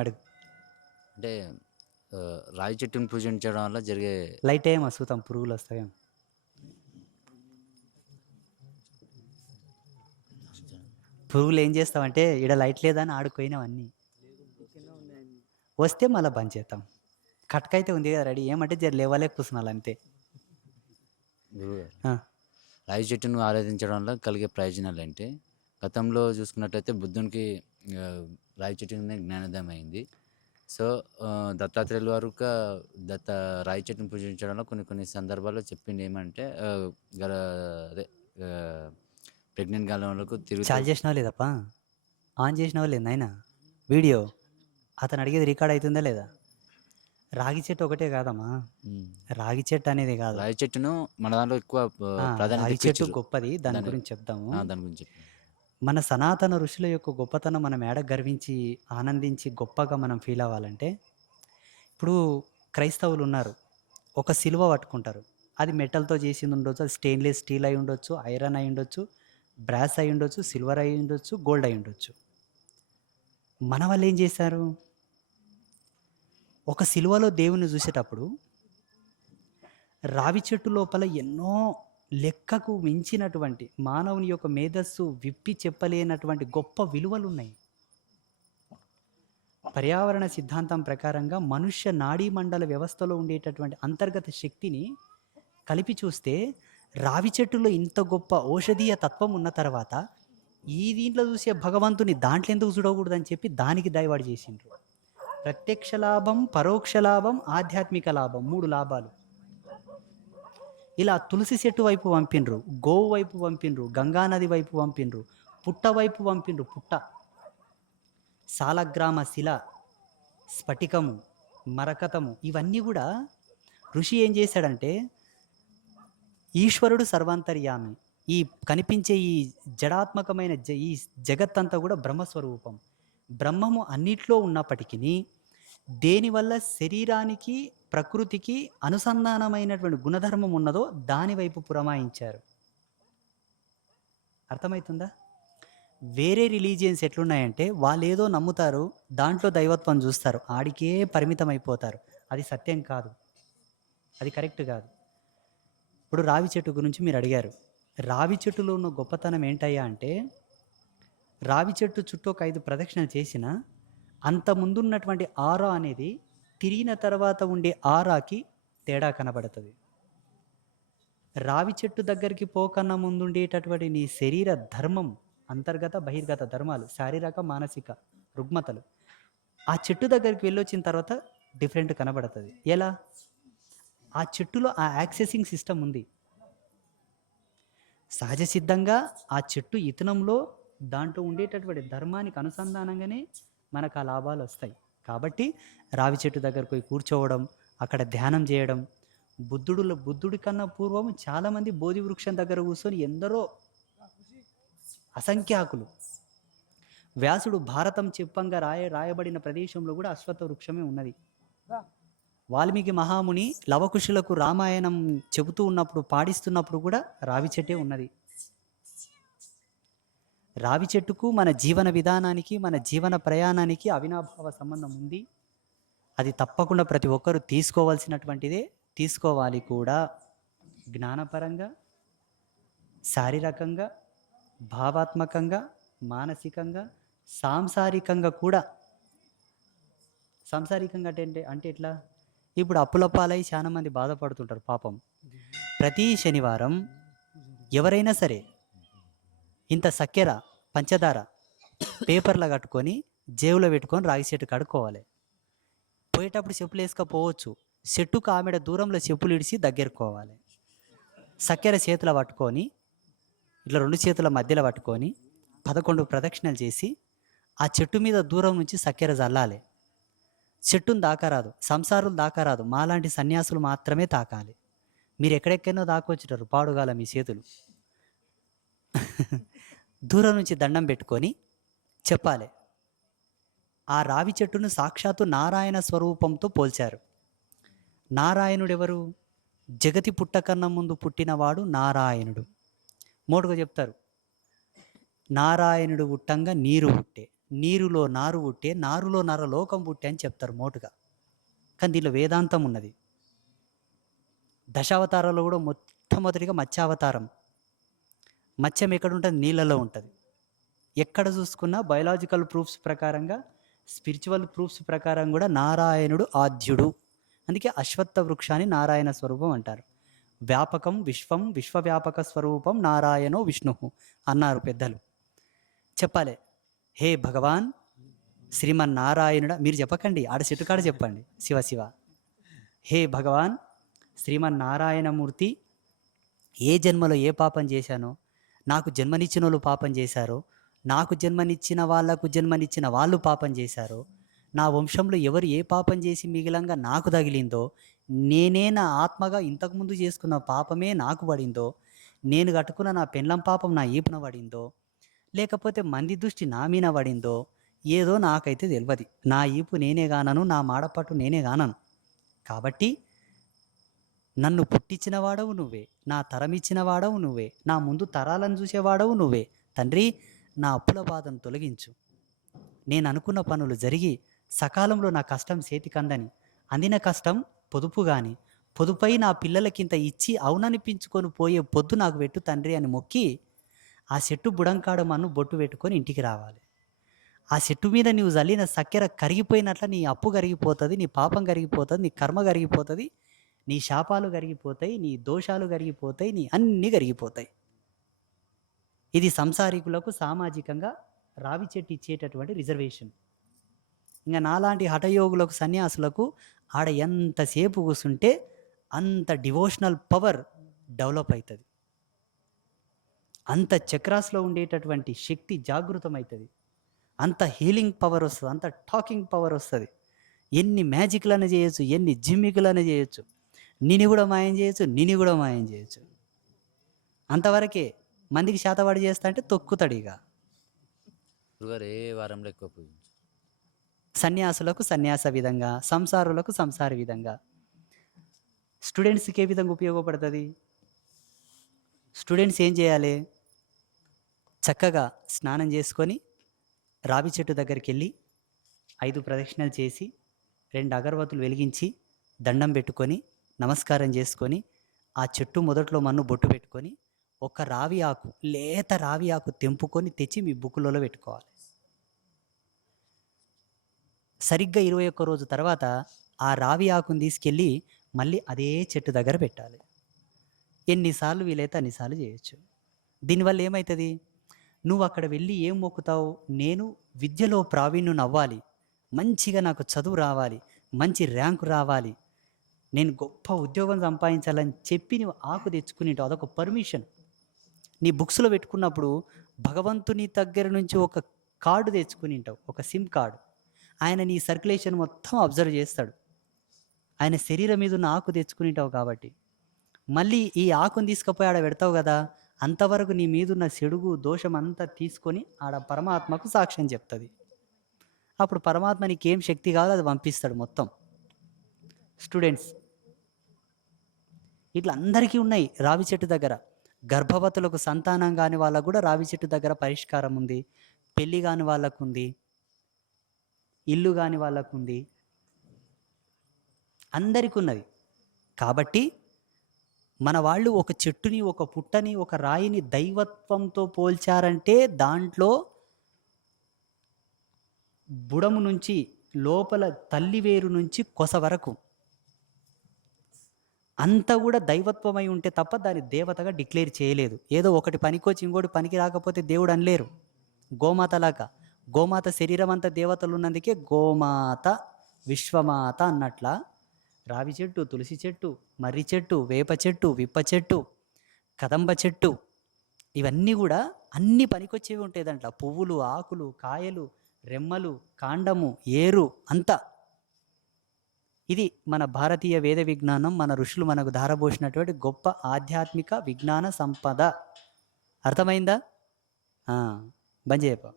అడుగు. అంటే రావి చెట్టుని పూజించడం వల్ల జరిగే లైట్ ఏం అసుతాం పురుగులు వస్తాయేం? పురుగులు ఏం చేస్తామంటే ఈడ లైట్ లేదని ఆడుకోయినవన్నీ వస్తే మళ్ళీ బంద్ చేస్తాం. కట్కైతే ఉంది కదా రెడీ, ఏమంటే జర లేవలే కూర్చున్నాను అంతే. గురువుగారు, రావి చెట్టును ఆరాధించడం వల్ల కలిగే ప్రయోజనాలు అంటే, గతంలో చూసుకున్నట్లయితే బుద్ధునికి రావి చెట్టు మీద జ్ఞానోదయం అయింది. సో దత్తాత్రేయుల వారు రావి చెట్టును పూజించడంలో కొన్ని సందర్భాల్లో చెప్పింది ఏమంటే అదే ప్రెగ్నెంట్ కాలంలో తిరుగుతూ చాలు చేసినావా లేదప్పా? ఆన్ చేసినావా లేదు నాయన? వీడియో అతను అడిగేది రికార్డ్ అవుతుందా లేదా? రాగి చెట్టు ఒకటే కాదమ్మా, రాగి చెట్టు అనేది కాదు, రావి చెట్టును మన దాంట్లో ఎక్కువ రాగి చెట్టు గొప్పది, దాని గురించి చెప్తాము. దాని గురించి మన సనాతన ఋషుల యొక్క గొప్పతనం మనం ఏడ గర్వించి ఆనందించి గొప్పగా మనం ఫీల్ అవ్వాలంటే, ఇప్పుడు క్రైస్తవులు ఉన్నారు, ఒక సిలువ పట్టుకుంటారు, అది మెటల్తో చేసింది ఉండొచ్చు, అది స్టెయిన్లెస్ స్టీల్ అయి ఉండొచ్చు, ఐరన్ అయి ఉండొచ్చు, బ్రాస్ అయి ఉండొచ్చు, సిల్వర్ అయి ఉండొచ్చు, గోల్డ్ అయి ఉండొచ్చు. మన వాళ్ళు ఏం చేశారు? ఒక సిలువలో దేవుని చూసేటప్పుడు రావి చెట్టు లోపల ఎన్నో లెక్కకు మించినటువంటి మానవుని యొక్క మేధస్సు విప్పి చెప్పలేనటువంటి గొప్ప విలువలు ఉన్నాయి. పర్యావరణ సిద్ధాంతం ప్రకారంగా మనుష్య నాడీ మండల వ్యవస్థలో ఉండేటటువంటి అంతర్గత శక్తిని కలిపి చూస్తే రావి చెట్టులో ఇంత గొప్ప ఔషధీయ తత్వం ఉన్న తర్వాత ఈ దీంట్లో చూసే భగవంతుని దాంట్లో ఎందుకు చూడకూడదని చెప్పి దానికి దయవాడు చేసిండ్రు. ప్రత్యక్ష లాభం, పరోక్ష లాభం, ఆధ్యాత్మిక లాభం, 3 లాభాలు. ఇలా తులసి చెట్టు వైపు పంపిండ్రు, గోవు వైపు పంపిండ్రు, గంగానది వైపు పంపిండ్రు, పుట్ట వైపు పంపిండ్రు. పుట్ట, సాలగ్రామ శిల, స్ఫటికము, మరకతము, ఇవన్నీ కూడా ఋషి ఏం చేశాడంటే, ఈశ్వరుడు సర్వాంతర్యామి, ఈ కనిపించే ఈ జడాత్మకమైన ఈ జగత్తంతా కూడా బ్రహ్మస్వరూపం. బ్రహ్మము అన్నిట్లో ఉన్నప్పటికీ దేనివల్ల శరీరానికి ప్రకృతికి అనుసంధానమైనటువంటి గుణధర్మం ఉన్నదో దానివైపు పురమాయించారు. అర్థమవుతుందా? వేరే రిలీజియన్స్ ఎట్లున్నాయంటే వాళ్ళు ఏదో నమ్ముతారు, దాంట్లో దైవత్వం చూస్తారు, ఆడికే పరిమితం అయిపోతారు. అది సత్యం కాదు, అది కరెక్ట్ కాదు. ఇప్పుడు రావి చెట్టు గురించి మీరు అడిగారు. రావి చెట్టులో ఉన్న గొప్పతనం ఏంటయ్యా అంటే, రావి చెట్టు చుట్టూ ఒక 5 ప్రదక్షిణలు చేసిన అంత ముందున్నటువంటి ఆరా అనేది తిరిగిన తర్వాత ఉండే ఆరాకి తేడా కనబడుతుంది. రావి చెట్టు దగ్గరికి పోకన్నా ముందుండేటటువంటి నీ శరీర ధర్మం, అంతర్గత బహిర్గత ధర్మాలు, శారీరక మానసిక రుగ్మతలు ఆ చెట్టు దగ్గరికి వెళ్ళొచ్చిన తర్వాత డిఫరెంట్ కనబడుతుంది. ఎలా? ఆ చెట్టులో ఆ యాక్సెసింగ్ సిస్టమ్ ఉంది. సహజ సిద్ధంగా ఆ చెట్టు ఇతనంలో దాంట్లో ఉండేటటువంటి ధర్మానికి అనుసంధానంగానే మనకు ఆ లాభాలు వస్తాయి. కాబట్టి రావి చెట్టు దగ్గరకు పోయి కూర్చోవడం, అక్కడ ధ్యానం చేయడం. బుద్ధుడి కన్నా పూర్వం చాలామంది బోధి వృక్షం దగ్గర కూర్చొని ఎందరో అసంఖ్యాకులు. వ్యాసుడు భారతం చెప్పంగా రాయబడిన ప్రదేశంలో కూడా అశ్వత్థ వృక్షమే ఉన్నది. వాల్మీకి మహాముని లవకుశులకు రామాయణం చెబుతూ ఉన్నప్పుడు, పాడిస్తున్నప్పుడు కూడా రావి చెట్టే ఉన్నది. రావి చెట్టుకు మన జీవన విధానానికి, మన జీవన ప్రయాణానికి అవినాభావ సంబంధం ఉంది. అది తప్పకుండా ప్రతి ఒక్కరూ తీసుకోవాల్సినటువంటిదే, తీసుకోవాలి కూడా. జ్ఞానపరంగా, శారీరకంగా, భావాత్మకంగా, మానసికంగా, సాంసారికంగా కూడా. సాంసారికంగా అంటే ఎట్లా? ఇప్పుడు అప్పుల పాలై చాలా మంది బాధపడుతుంటారు పాపం. ప్రతి శనివారం ఎవరైనా సరే ఇంత చక్కెర, పంచదార పేపర్లో కట్టుకొని జేబులో పెట్టుకొని రాగి చెట్టు కడుక్కోవాలి. పోయేటప్పుడు చెప్పులు వేసుకపోవచ్చు, చెట్టుకు ఆమెడ దూరంలో చెప్పులు ఇడిచి దగ్గరకోవాలి. చక్కెర చేతుల పట్టుకొని ఇట్లా 2 చేతుల మధ్యలో పట్టుకొని 11 ప్రదక్షిణలు చేసి ఆ చెట్టు మీద దూరం నుంచి చక్కెర చల్లాలి. చెట్టును దాకరాదు, సంసారులు దాకరాదు, మాలాంటి సన్యాసులు మాత్రమే తాకాలి. మీరు ఎక్కడెక్కడో దాకొచ్చుటారు, పాడుగాల మీ చేతులు. దూరం నుంచి దండం పెట్టుకొని చెప్పాలి. ఆ రావి చెట్టును సాక్షాత్తు నారాయణ స్వరూపంతో పోల్చారు. నారాయణుడెవరు? జగతి పుట్టకన్నా ముందు పుట్టినవాడు నారాయణుడు. మోటుగా చెప్తారు, నారాయణుడు పుట్టంగా నీరు పుట్టే, నీరులో నారు పుట్టే, నారులో నరలోకం పుట్టే అని చెప్తారు మోటుగా. కానీ దీనిలో వేదాంతం ఉన్నది. దశావతారాల్లో కూడా మొట్టమొదటిగా మత్స్యావతారం. మత్స్యం ఎక్కడుంటుంది? నీళ్ళలో ఉంటుంది. ఎక్కడ చూసుకున్నా బయలాజికల్ ప్రూఫ్స్ ప్రకారంగా, స్పిరిచువల్ ప్రూఫ్స్ ప్రకారం కూడా నారాయణుడు ఆద్యుడు. అందుకే అశ్వత్థ వృక్షాన్ని నారాయణ స్వరూపం అంటారు. వ్యాపకం విశ్వం విశ్వవ్యాపక స్వరూపం నారాయణో విష్ణు అన్నారు పెద్దలు. చెప్పాలి, హే భగవాన్ శ్రీమన్నారాయణుడ, మీరు చెప్పకండి, ఆడ చెట్టు కాడ చెప్పండి, శివ శివ. హే భగవాన్ శ్రీమన్నారాయణమూర్తి, ఏ జన్మలో ఏ పాపం చేశానో, నాకు జన్మనిచ్చిన వాళ్ళు పాపం చేశారో, నాకు జన్మనిచ్చిన వాళ్ళకు జన్మనిచ్చిన వాళ్ళు పాపం చేశారో, నా వంశంలో ఎవరు ఏ పాపం చేసి మిగిలంగా నాకు తగిలిందో, నేనే నా ఆత్మగా ఇంతకుముందు చేసుకున్న పాపమే నాకు పడిందో, నేను కట్టుకున్న నా పెండ్లం పాపం నా ఈపున పడిందో, లేకపోతే మంది దృష్టి నా మీద పడిందో, ఏదో నాకైతే తెలియదు. నా ఈపు నేనే గానను, నా మాడపట్టు నేనే గానను. కాబట్టి నన్ను పుట్టించిన వాడవు నువ్వే, నా తరం ఇచ్చిన వాడవు నువ్వే, నా ముందు తరాలను చూసేవాడవు నువ్వే. తండ్రి, నా అప్పుల బాధను తొలగించు. నేను అనుకున్న పనులు జరిగి సకాలంలో నా కష్టం చేతికందని, అందిన కష్టం పొదుపు కానీ, పొదుపై నా పిల్లలకింత ఇచ్చి అవుననిపించుకొని పోయే పొద్దు నాకు పెట్టు తండ్రి అని మొక్కి, ఆ చెట్టు బుడంకాడ మన్ను బొట్టు పెట్టుకొని ఇంటికి రావాలి. ఆ చెట్టు మీద నీవు జల్లిన చక్కెర కరిగిపోయినట్ల నీ అప్పు కరిగిపోతుంది, నీ పాపం కరిగిపోతుంది, నీ కర్మ కరిగిపోతుంది, నీ శాపాలు కరిగిపోతాయి, నీ దోషాలు కరిగిపోతాయి, నీ అన్నీ కరిగిపోతాయి. ఇది సంసారికులకు సామాజికంగా రావి చెట్టు ఇచ్చేటటువంటి రిజర్వేషన్. ఇంకా నాలాంటి హఠయోగులకు, సన్యాసులకు ఆడ ఎంతసేపు కూర్చుంటే అంత డివోషనల్ పవర్ డెవలప్ అవుతుంది, అంత చక్రాస్లో ఉండేటటువంటి శక్తి జాగృతం అవుతుంది, అంత హీలింగ్ పవర్ వస్తుంది, అంత టాకింగ్ పవర్ వస్తుంది. ఎన్ని మ్యాజిక్లను చేయొచ్చు, ఎన్ని జిమ్మికులను చేయొచ్చు, నిని కూడా మాయం చేయొచ్చు, నిని కూడా మాయం చేయొచ్చు. అంతవరకే. మందికి శాతవాడి చేస్తా అంటే తొక్కుతాడు. ఇక గురుగారు ఏ వారంలో ఎక్కువ పూజించు? సన్యాసులకు సన్యాస విధంగా, సంసారులకు సంసార విధంగా. స్టూడెంట్స్కి ఏ విధంగా ఉపయోగపడుతుంది? స్టూడెంట్స్ ఏం చేయాలి? చక్కగా స్నానం చేసుకొని రావి చెట్టు దగ్గరికి వెళ్ళి 5 ప్రదక్షిణలు చేసి 2 అగరవత్తులు వెలిగించి దండం పెట్టుకొని నమస్కారం చేసుకొని ఆ చెట్టు మొదట్లో మన్ను బొట్టు పెట్టుకొని ఒక రావి ఆకు, లేత రావి ఆకు తెంపుకొని తెచ్చి మీ బుక్కులలో పెట్టుకోవాలి. సరిగ్గా 21 రోజు తర్వాత ఆ రావి ఆకుని తీసుకెళ్ళి మళ్ళీ అదే చెట్టు దగ్గర పెట్టాలి. ఎన్నిసార్లు వీలైతే అన్నిసార్లు చేయొచ్చు. దీనివల్ల ఏమవుతుంది? నువ్వు అక్కడ వెళ్ళి ఏం మొక్కుతావు? నేను విద్యలో ప్రావీణ్యం అవ్వాలి, మంచిగా నాకు చదువు రావాలి, మంచి ర్యాంకు రావాలి, నేను గొప్ప ఉద్యోగం సంపాదించాలని చెప్పి నువ్వు ఆకు తెచ్చుకునేటావు. అదొక పర్మిషన్. నీ బుక్స్లో పెట్టుకున్నప్పుడు భగవంతుని దగ్గర నుంచి ఒక కార్డు తెచ్చుకుని ఉంటావు, ఒక సిమ్ కార్డు. ఆయన నీ సర్క్యులేషన్ మొత్తం అబ్జర్వ్ చేస్తాడు. ఆయన శరీరం మీద ఉన్న ఆకు తెచ్చుకుని ఉంటావు కాబట్టి మళ్ళీ ఈ ఆకుని తీసుకుపోయి ఆడ పెడతావు కదా, అంతవరకు నీ మీదున్న చెడుగు దోషం అంతా తీసుకొని ఆడ పరమాత్మకు సాక్ష్యం చెప్తుంది. అప్పుడు పరమాత్మ నీకేం శక్తి కావాలో అది పంపిస్తాడు మొత్తం. స్టూడెంట్స్ ఇట్లా అందరికీ ఉన్నాయి రావి చెట్టు దగ్గర. గర్భవతులకు సంతానం కాని వాళ్ళకు కూడా రావి చెట్టు దగ్గర పరిష్కారం ఉంది. పెళ్ళి కాని వాళ్ళకు ఉంది, ఇల్లు కాని వాళ్ళకు ఉంది, అందరికీ ఉన్నది. కాబట్టి మన వాళ్ళు ఒక చెట్టుని, ఒక పుట్టని, ఒక రాయిని దైవత్వంతో పోల్చారంటే దాంట్లో బుడము నుంచి లోపల తల్లి వేరు నుంచి కొస వరకు అంతా కూడా దైవత్వమై ఉంటే తప్ప దాన్ని దేవతగా డిక్లేర్ చేయలేదు. ఏదో ఒకటి పనికొచ్చి ఇంకోటి పనికి రాకపోతే దేవుడు అనలేరు. గోమాతలాగా గోమాత శరీరం అంతా దేవతలు ఉన్నందుకే గోమాత విశ్వమాత అన్నట్ల రావి చెట్టు, తులసి చెట్టు, మర్రి చెట్టు, వేప చెట్టు, విప్ప చెట్టు, కదంబ చెట్టు, ఇవన్నీ కూడా అన్ని పనికొచ్చేవి ఉంటాయి దాంట్లో. పువ్వులు, ఆకులు, కాయలు, రెమ్మలు, కాండము, ఏరు అంతా. ఇది మన భారతీయ వేద విజ్ఞానం, మన ఋషులు మనకు ధారపోసినటువంటి గొప్ప ఆధ్యాత్మిక విజ్ఞాన సంపద. అర్థమైందా? బంద్ చేయపా.